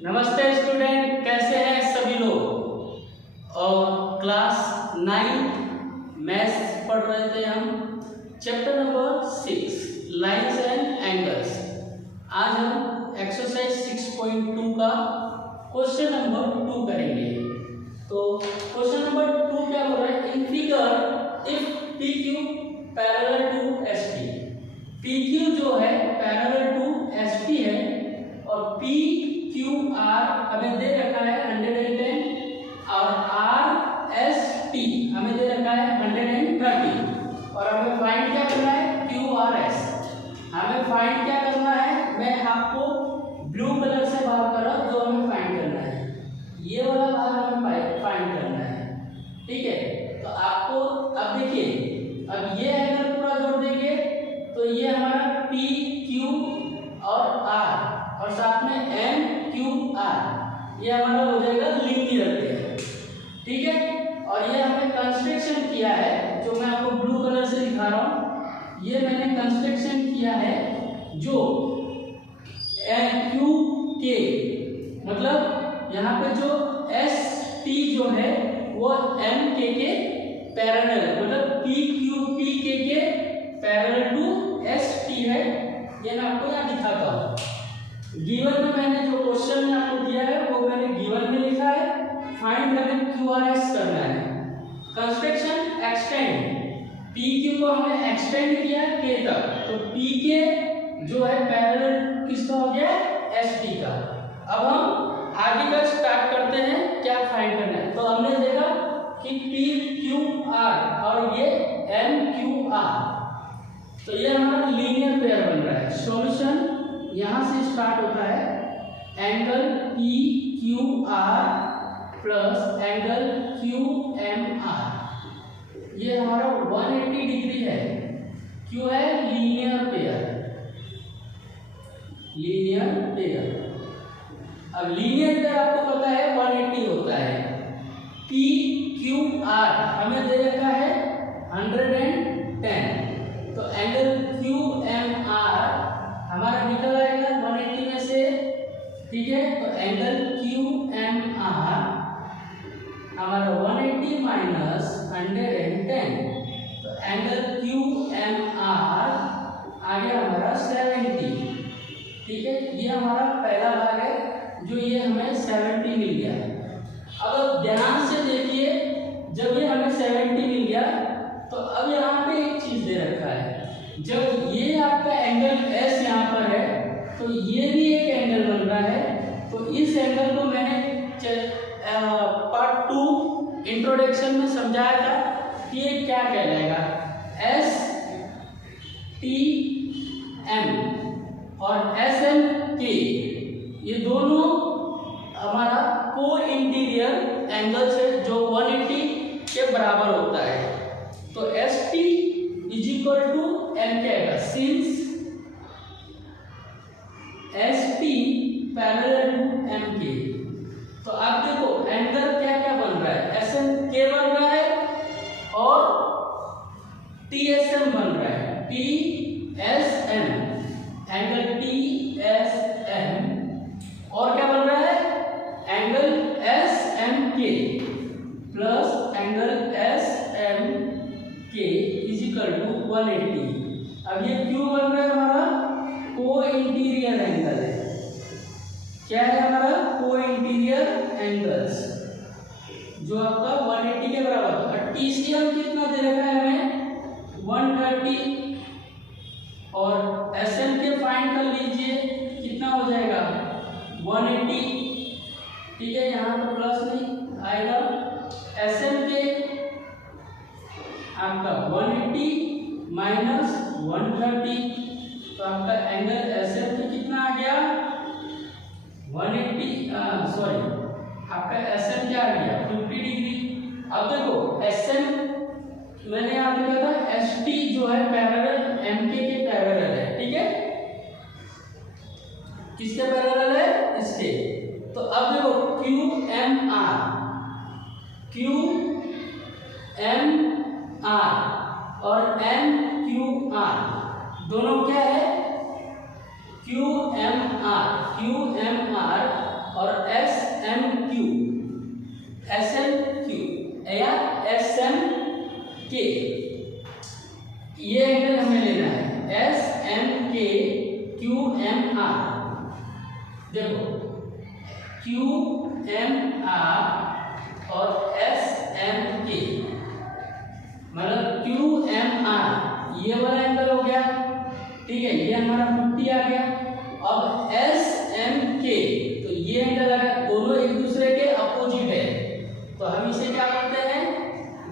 नमस्ते स्टूडेंट, कैसे हैं सभी लोग। और क्लास 9 मैथ्स पढ़ रहे थे हम, chapter number 6 lines and angles. आज हम एक्सरसाइज 6.2 का क्वेश्चन नंबर 2 करेंगे। तो क्वेश्चन नंबर 2 क्या बोल रहा है? In figure if PQ parallel to ST, PQ जो है पैरेलल टू ST है और PQR हमें दे रखा है 110 और RST हमें दे रखा है 130 और हमें फाइंड क्या करना है? QRS हमें फाइंड क्या करना है? मैं आपको ब्लू कलर से भाग कर रहा हूं, जो हमें फाइंड करना है ये वाला भाग हमें फाइंड करना है, ठीक है। तो आपको अब देखिए, अब ये एंगल पूरा जोड़ देंगे तो ये हमारा PQ और R और साथ में MQR ये हमारा हो जाएगा लीनियर पेयर, ठीक है। और ये हमने कंस्ट्रक्शन किया है, जो मैं आपको ब्लू कलर से दिखा रहा हूं, ये मैंने कंस्ट्रक्शन किया है जो QK मतलब यहाँ पे जो ST जो है वो MK के पैरेलल, मतलब PQ के पैरेलल टू ST है। ये मैं आपको यहाँ दिखाता हूँ। गिवन में मैंने जो क्वेश्चन में आपको दिया है वो मैंने गिवन में लिखा है। फाइंड हमें QRS करना है। कंस्ट्रक्शन एक्सटेंड, PQ को हमने एक्सटेंड किया K तक, तो PK जो है पैरेलल किसका हो गया? ST का। अब हम आगे का स्टार्ट करते हैं, क्या फाइंड करना है। तो हमने देखा कि PQR और ये MQR, तो ये हमारा लीनियर पेयर बन रहा है। सॉल्यूशन यहां से स्टार्ट होता है, angle PQR plus angle QMR, ये हमारा 180 डिग्री है। क्यों है? Linear pair, linear pair. अब लीनियर पेयर आपको पता है 180 होता है। PQR हमें दे रखा है 110, तो एंगल QMR हमारा निकल आएगा 180 में से, ठीक है। तो एंगल QMR हमारा 180 माइनस 110, तो एंगल QMR आ गया हमारा 70, ठीक है। ये हमारा पहला भाग है, जो ये हमें 70 मिल गया। अब ध्यान से देखिए, जब ये हमें 70 मिल गया तो अब यहाँ पे एक चीज दे रखा है। जब ये आपका एंगल S यहाँ पर है तो ये भी एक एंगल बन रहा है। तो इस एंगल को मैंने पार्ट 2 इंट्रोडक्शन में समझाया था कि ये क्या कहलाएगा। STM और SMK ये दोनों हमारा को इंटीरियर एंगल से जो 180 के बराबर होता है। तो ST is equal to MK आएगा, since ST parallel to MK। तो आप देखो एंगल क्या क्या बन रहा है, SMK बन रहा है और TSM बन रहा है, TSM एंगल TSM, और क्या बन रहा है? Angle SMK plus angle SMK is equal to 180। अब ये क्यों बन रहा है? हमारा को इंटीरियर एंगल है। क्या है हमारा? को इंटीरियर एंगल्स, जो आपका 180 के बराबर है। TCM कितना दे रखा है हमें? 130, और SM के फाइंड कर लीजिए, कितना हो जाएगा? 180, ठीक है। यहाँ पर प्लस नहीं आएगा। SM के आपका 180 माइनस 130, तो आपका एंगल SM के कितना आ गया? 180, सॉरी आपका SM क्या आ गया? 50 डिग्री। अब देखो SM मैंने यहाँ लिखा था ST जो है पैरेलल MK के पैरेलल है, ठीक है। किसके पैरेलल है? इसके। तो अब देखो QMR और MQR दोनों क्या है? QMR और एस एम क्यू या एस एम के, ये एंगल हमें लेना है एस एम के क्यू एम आर। देखो क्यू एम आर और एस एम के, मतलब क्यू एम आर ये वाला एंगल हो गया, ठीक है, ये हमारा 50 आ गया। अब एस एम के तो ये एंगल आ गया, दोनों एक दूसरे के अपोजिट है, तो हम इसे क्या करते हैं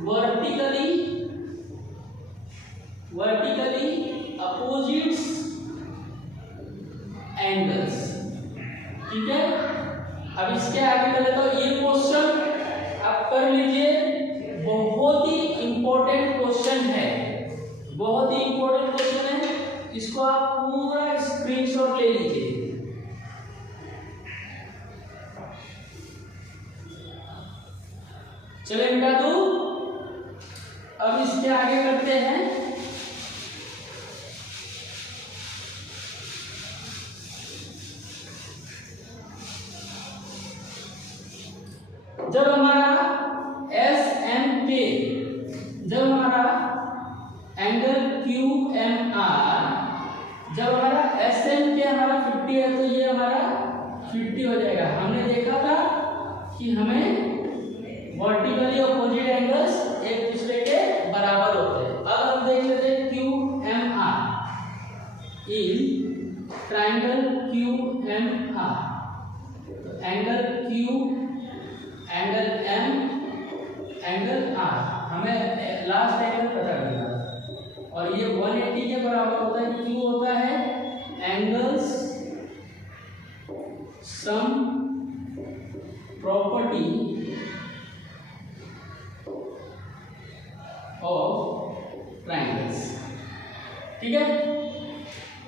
वर्टिकली अपोजिट्स एंगल्स, ठीक है। अब इसके आगे चले तो ये क्वेश्चन आप कर लीजिए, बहुत ही इंपॉर्टेंट क्वेश्चन है, बहुत ही इंपॉर्टेंट क्वेश्चन है, इसको आप पूरा स्क्रीनशॉट ले लीजिए। चलिए मिटा दो, अब इसके आगे करते हैं। जब हमारा एस एम के, जब हमारा एंगल क्यू एम आर, जब हमारा एस एम के हमारा 50 है तो ये हमारा 50 हो जाएगा। हमने देखा था कि हमें वर्टिकली अपोजिट एंगल्स एक दूसरे के बराबर होते हैं। अब हम देख लेते हैं Q M R in triangle Q M R, तो angle Q, angle M, angle R, हमें लास्ट एंगल पता करना, और ये 180 के बराबर होता है। क्यू होता है angles sum property of triangles, ठीक है।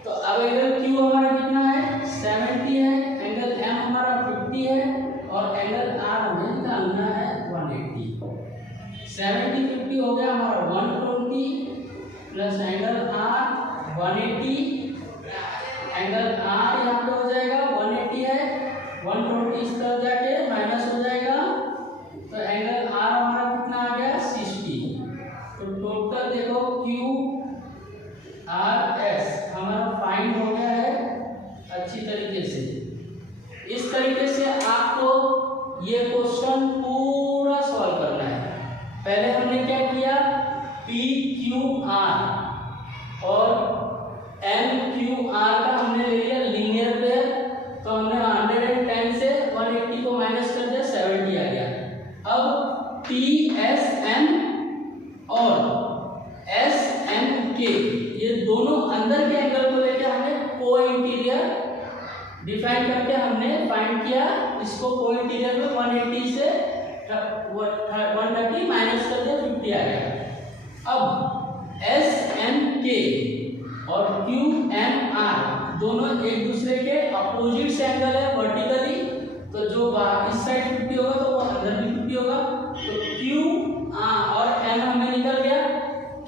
तो अब एंगल क्यू हमारा कितना है 70 है, एंगल एम हमारा 50 है और एंगल आर हमें निकालना है 180। 70 50 हो गया हमारा 120 plus angle R 180, angle R यहाँ पे हो जाएगा 180 है, 120 इस तरफ जाके माइनस हो जाएगा, तो एंगल आर हमारा कितना आ गया 60। तो टोटल देखो क्यू आर एस हमारा फाइंड हो गया है अच्छी तरीके से। इस तरीके से आपको ये क्वेश्चन पूरा सॉल्व करना है। पहले हमने क्या किया, पी क्यू आर और एम क्यू आर का हमने ले लिया लीनियर पेयर, तो हमने 110 से 180 को माइनस कर दिया, 70 आ गया। अब टी एस एम और एस एम के ये दोनों अंदर के एंगल को लेकर हमें को इंटीरियर डिफाइन करके हमने फाइंड किया, इसको को इंटीरियर में 180 से 130 माइनस कर दिया, 50 आ गया। अब एस एम के और क्यू एम आर दोनों एक दूसरे के अपोजिट से एंगल है वर्टिकली, तो जो इस साइड 50 होगा तो वो अंदर भी 50 होगा, तो क्यू और एम हमें निकल गया,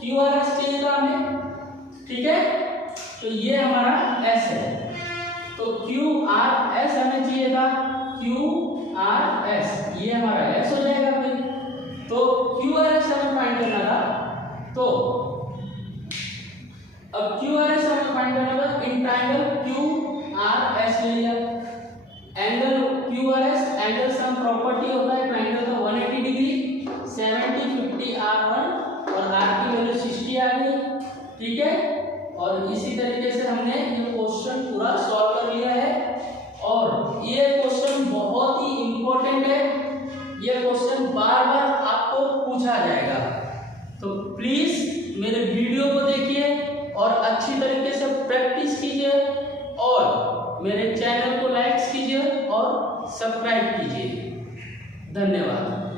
क्यू आर एस चाहिए था हमें, ठीक है। तो ये हमारा एस है, तो क्यू आर एस हमें चाहिए था, क्यू आर एस ये हमारा एस हो जाएगा भाई। तो क्यू आर एस हमें फाइंड करना था, तो अब क्यू आर एस हमें फाइंड करना था, इन ट्राइंगल क्यू आर एस ले लिया, angle Q R S angle sum property होता है ट्राइंगल का 180 डिग्री, 70 50 R1 और R की वैल्यू 60 आ गई, ठीक है। और इसी तरीके से हमने ये क्वेश्चन पूरा सॉल्व कर लिया है, और ये क्वेश्चन बहुत ही इंपॉर्टेंट है, ये क्वेश्चन बार बार आपको पूछा जाएगा, तो प्लीज मेरे वीडियो को देखिए और अच्छी तरीके से प्रैक्टिस कीजिए, और मेरे चैनल को लाइक कीजिए और सब्सक्राइब कीजिए। धन्यवाद।